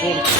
food.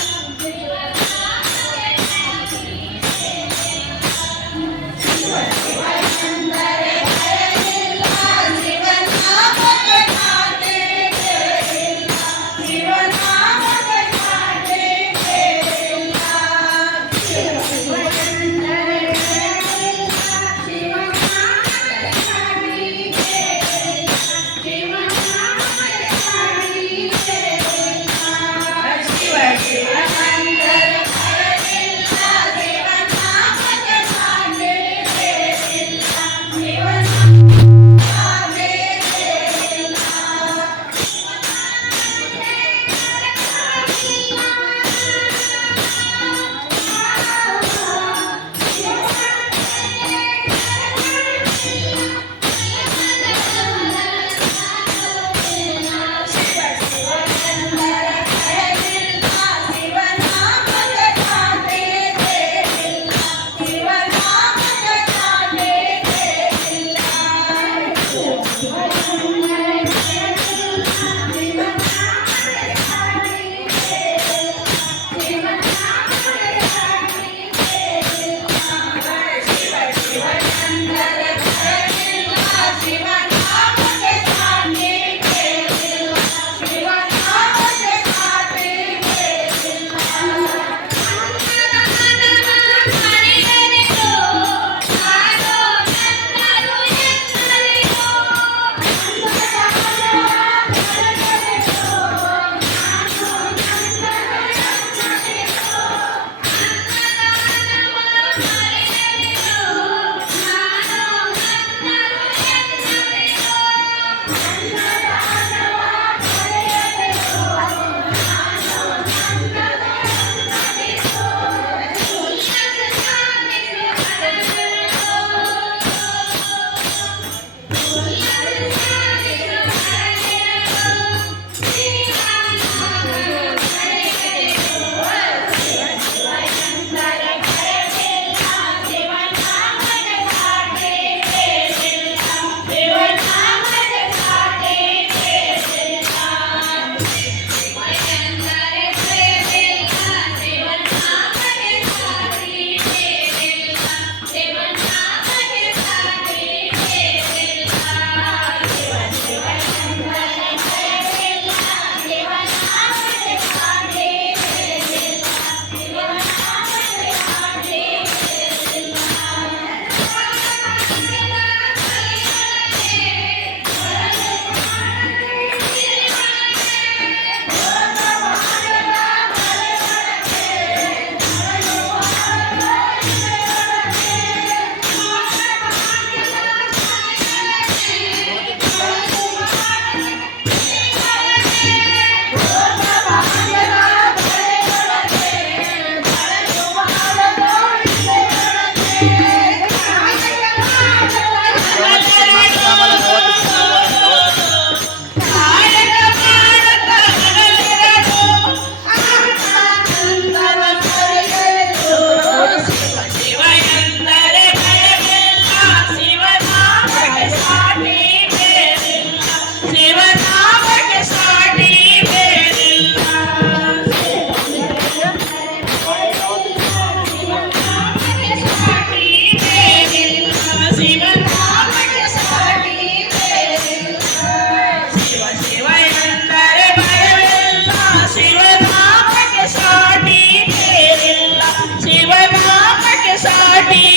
Sorry.